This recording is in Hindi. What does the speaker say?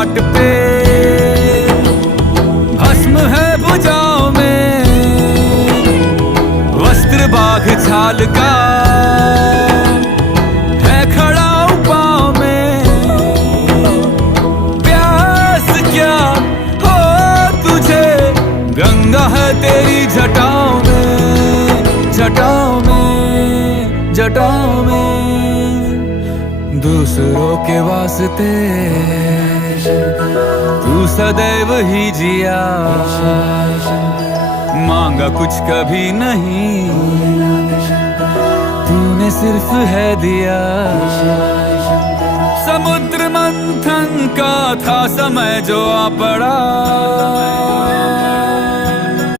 घाट पे, भस्म है भुजाओं में, वस्त्र बाघ छाल का है खड़ा पाँव में। प्यास क्या हो तुझे, गंगा है तेरी जटाओं में, जटाओं में, जटाओं में। दूसरों के वास्ते तू सदैव ही जिया, मांगा कुछ कभी नहीं, तूने सिर्फ है दिया। समुद्र मंथन का था समय जो आ पड़ा,